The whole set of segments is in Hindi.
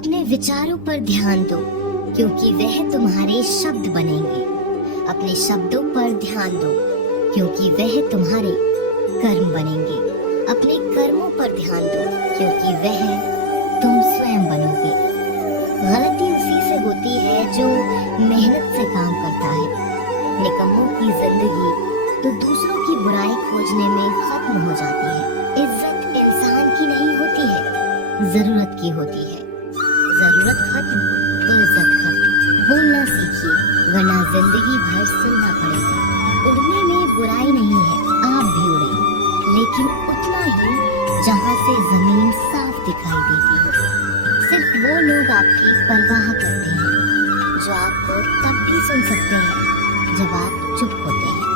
अपने विचारों पर ध्यान दो, क्योंकि वह तुम्हारे शब्द बनेंगे। अपने शब्दों पर ध्यान दो, क्योंकि वह तुम्हारे कर्म बनेंगे। अपने कर्मों पर ध्यान दो, क्योंकि वह तुम स्वयं बनोगे। गलती उसी से होती है जो मेहनत से काम करता है। निकम्मों की जिंदगी तो दूसरों की बुराई खोजने में खत्म हो जाती है। इज्जत इंसान की नहीं होती है, जरूरत की होती है। जरूरत खत्म तो इज्जत खत्म। बोलना सीखिए, वरना जिंदगी भर सुनना पड़ेगा। उड़ने में बुराई नहीं है, आप भी उड़े, लेकिन उतना ही जहाँ से जमीन साफ दिखाई देती हो। सिर्फ वो लोग आपकी परवाह करते हैं जो आपको तब भी सुन सकते हैं जब आप चुप होते हैं।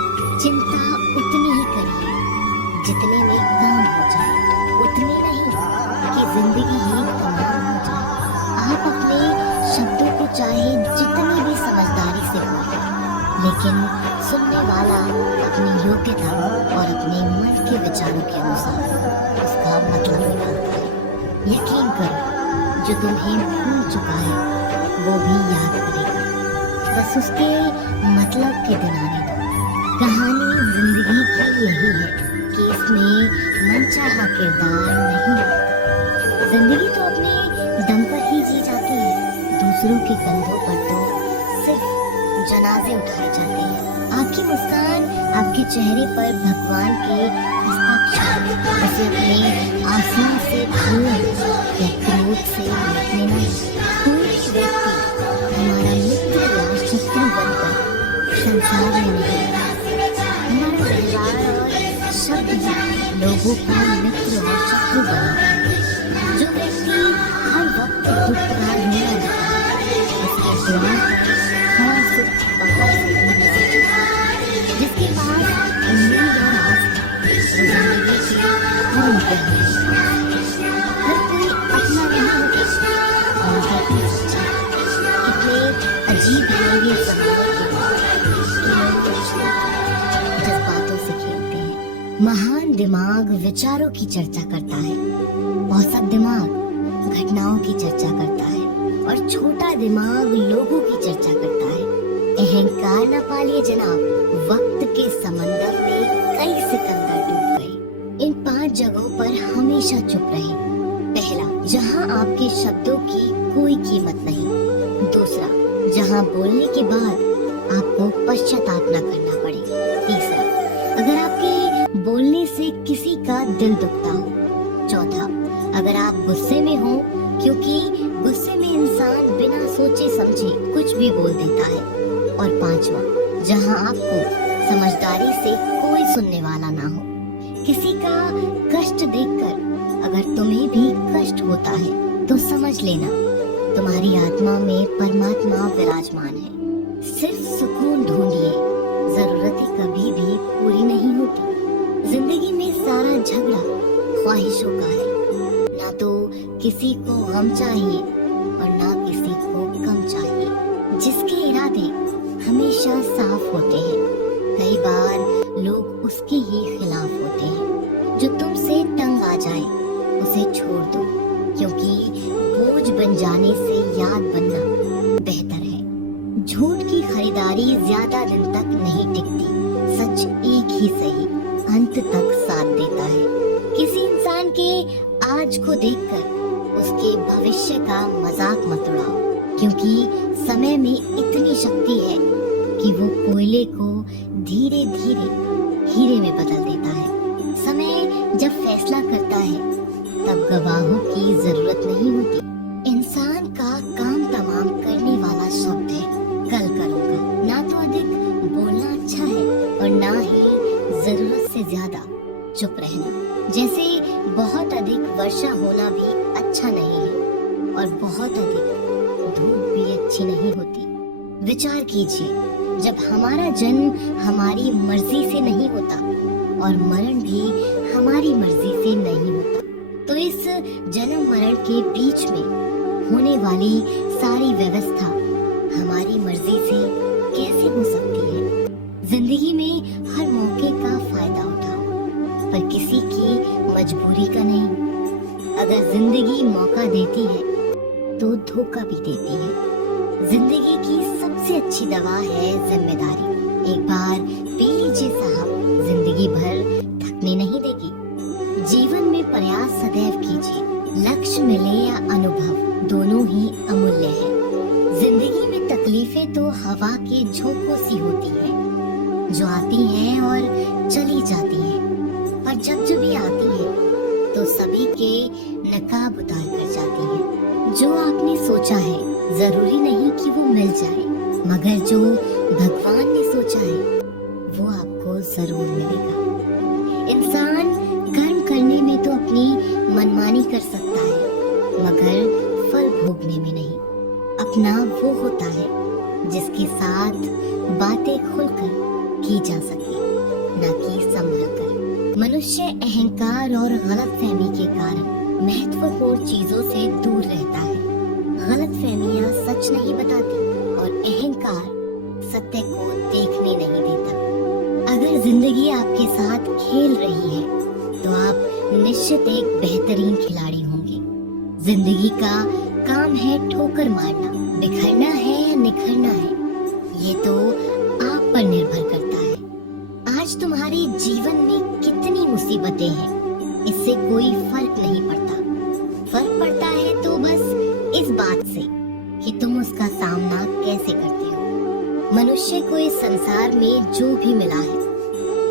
चिंता उतनी ही करिए जितने में काम हो जाए, उतनी नहीं कि जिंदगी ही तमाम हो जाए। आप अपने शब्दों को चाहे जितनी भी समझदारी से बोले, लेकिन सुनने वाला अपनी योग्यता और अपने मन के विचारों के अनुसार उसका मतलब निकालता है। यकीन करो, जो तुम्हें भूल चुका है वो भी याद करेगा। बस उसके मतलब के दिन आने दो। कहानी जिंदगी की यही है कि इसमें मनचाहा किरदार नहीं होता। जिंदगी तो अपने दम पर ही जी जाती है। दूसरों के कंधों पर तो सिर्फ जनाजे उठाए जाते हैं। आपकी मुस्कान, आपके चेहरे पर भगवान के हस्ताक्षर उसे अपने आंसुओं से धोने या क्रोध से मिटने नहीं। कोई व्यक्ति हमारा मित्र या शत्रु बनकर संसार में नहीं। हमारा व्यवहार और शब्द लोगों का मित्र और शत्रु बनाता है। जो व्यक्ति हर वक्त दुख का रोना रहता है, उसके द्वार पर खड़ा सुख बाहर से भी नहीं जाता। जिसके पास उम्मीद और आस्था जिंदगी की पूर्ण करने हर कोई अपना नहीं होता और होती सच्चा। कितने अजीब है ये समाज के बात कि लोग जज्बातों से खेलते हैं। महान दिमाग विचारों की चर्चा करता है, औसत दिमाग घटनाओं की चर्चा करता है और छोटा दिमाग लोगों की चर्चा करता है। अहंकार न पालिए जनाब, वक्त के समंदर में कई सिकंदर डूब गए। इन 5 जगहों पर हमेशा चुप रहे। पहला, जहां आपके शब्दों की कोई कीमत नहीं। दूसरा, जहां बोलने के बाद आपको पश्चाताप न करना पड़े। तीसरा, अगर आपके बोलने से किसी का दिल दुखता हो। चौथा, अगर आप गुस्से में हो, क्योंकि गुस्से में इंसान बिना सोचे समझे कुछ भी बोल देता है। और पांचवा, जहां आपको समझदारी से कोई सुनने वाला ना हो। किसी का कष्ट देखकर अगर तुम्हें भी कष्ट होता है तो समझ लेना तुम्हारी आत्मा में परमात्मा विराजमान है। सिर्फ सुकून ढूंढिए, जरूरतें कभी भी पूरी नहीं होती। जिंदगी में सारा झगड़ा ख्वाहिशों का है। ना तो किसी को गम चाहिए और ना किसी को गम चाहिए। जिसके इरादे हमेशा साफ होते हैं, कई बार लोग उसके ही खिलाफ होते हैं। जो तुमसे तंग आ जाए उसे छोड़ दो, क्योंकि बोझ बन जाने से याद बनना बेहतर है। झूठ की खरीदारी ज्यादा दिन तक नहीं टिकती। सच एक ही सही अंत तक साथ देता है। किसी इंसान के आज को देखकर उसके भविष्य का मजाक मत उड़ाओ, क्योंकि समय में इतनी शक्ति है कि वो कोयले को धीरे धीरे हीरे में बदल देता है। समय जब फैसला करता है तब गवाहों की जरूरत नहीं होती। इंसान का काम तमाम करने वाला शब्द है कल करूंगा। ना तो अधिक बोलना अच्छा है और ना ही जरूरत से ज्यादा चुप रहना। जैसे बहुत अधिक वर्षा होना भी अच्छा नहीं है और बहुत अधिक धूप भी अच्छी नहीं होती। विचार कीजिए, जब हमारा जन्म हमारी मर्जी से नहीं होता और मरण भी हमारी मर्जी से नहीं होता, तो इस जन्म मरण के बीच में होने वाली सारी व्यवस्था हमारी मर्जी से कैसे हो सकती है। जिंदगी में हर मौके का फायदा उठाओ, पर किसी की मजबूरी का नहीं। अगर जिंदगी मौका देती है तो तो धोखा भी देती है। जिंदगी की सबसे अच्छी दवा है जिम्मेदारी। एक बार पी लीजिए साहब, जिंदगी भर थकने नहीं देगी। जीवन में प्रयास सदैव कीजिए, लक्ष्य मिले या अनुभव दोनों ही अमूल्य है। जिंदगी में तकलीफें तो हवा के झोंकों सी होती हैं, जो आती हैं और चली जाती हैं, पर जब जब भी आती है तो सभी के नकाब उतार कर जाती है। जो आपने सोचा है जरूरी नहीं कि वो मिल जाए, मगर जो भगवान ने सोचा है वो आपको जरूर मिलेगा। इंसान कर्म करने में तो अपनी मनमानी कर सकता है, मगर फल भोगने में नहीं। अपना वो होता है जिसके साथ बातें खुलकर की जा सके, न कि संभल कर। मनुष्य अहंकार और गलतफहमी के कारण महत्वपूर्ण चीजों से दूर रहता है। गलतफहमियां सच नहीं बताती और अहंकार सत्य को देखने नहीं देता। अगर जिंदगी आपके साथ खेल रही है तो आप निश्चित एक बेहतरीन खिलाड़ी होंगे। जिंदगी का काम है ठोकर मारना, बिखरना है या निखरना है, ये तो आप पर निर्भर करता है। आज तुम्हारे जीवन में कितनी मुसीबतें हैं, इससे कोई फर्क नहीं पड़ता। फर्क पड़ता है तो बस इस बात से कि तुम उसका सामना कैसे करते हो। मनुष्य को इस संसार में जो भी मिला है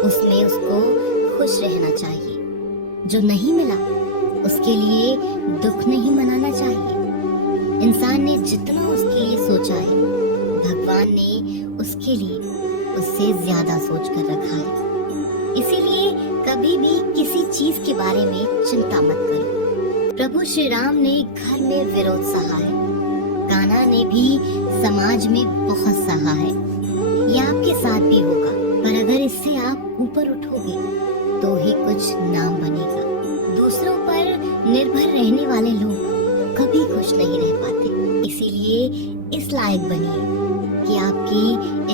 उसमें उसको खुश रहना चाहिए। जो नहीं मिला उसके लिए दुख नहीं मनाना चाहिए। इंसान ने जितना उसके लिए सोचा है, भगवान ने उसके लिए उससे ज्यादा सोच कर रखा है। इसीलिए कभी भी किसी चीज के बारे में चिंता मत करो। प्रभु श्री राम ने घर में विरोध सहा है, कान्हा ने भी समाज में बहुत सहा है। यह आपके साथ भी होगा, पर अगर इससे आप ऊपर उठोगे तो ही कुछ नाम बनेगा। दूसरों पर निर्भर रहने वाले लोग कभी खुश नहीं रह पाते। इसीलिए इस लायक बनिए कि आपकी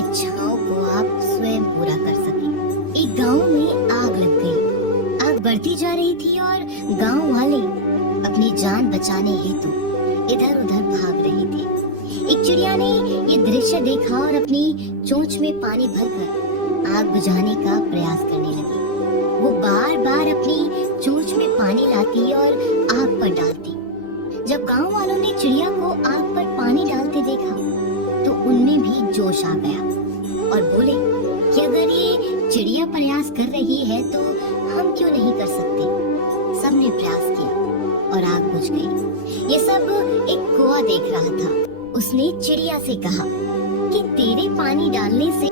इच्छाओं को आप स्वयं पूरा कर सकें। एक गांव में आग लग गई। आग बढ़ती जा रही थी और गांव वाले अपनी जान बचाने हेतु इधर उधर भाग रहे थे। एक चिड़िया ने ये दृश्य देखा और अपनी चोंच में पानी भरकर आग बुझाने का प्रयास करने लगी। वो बार बार अपनी चोंच में पानी लाती और आग पर डालती। जब गांव वालों ने चिड़िया को आग पर पानी डालते देखा तो उनमें भी जोश आ गया और बोले कि अगर ये चिड़िया प्रयास कर रही है तो हम क्यों नहीं कर सकते। सबने प्रयास किया और आग बुझ गई। ये सब एक कौवा देख रहा था। उसने चिड़िया से कहा कि तेरे पानी डालने से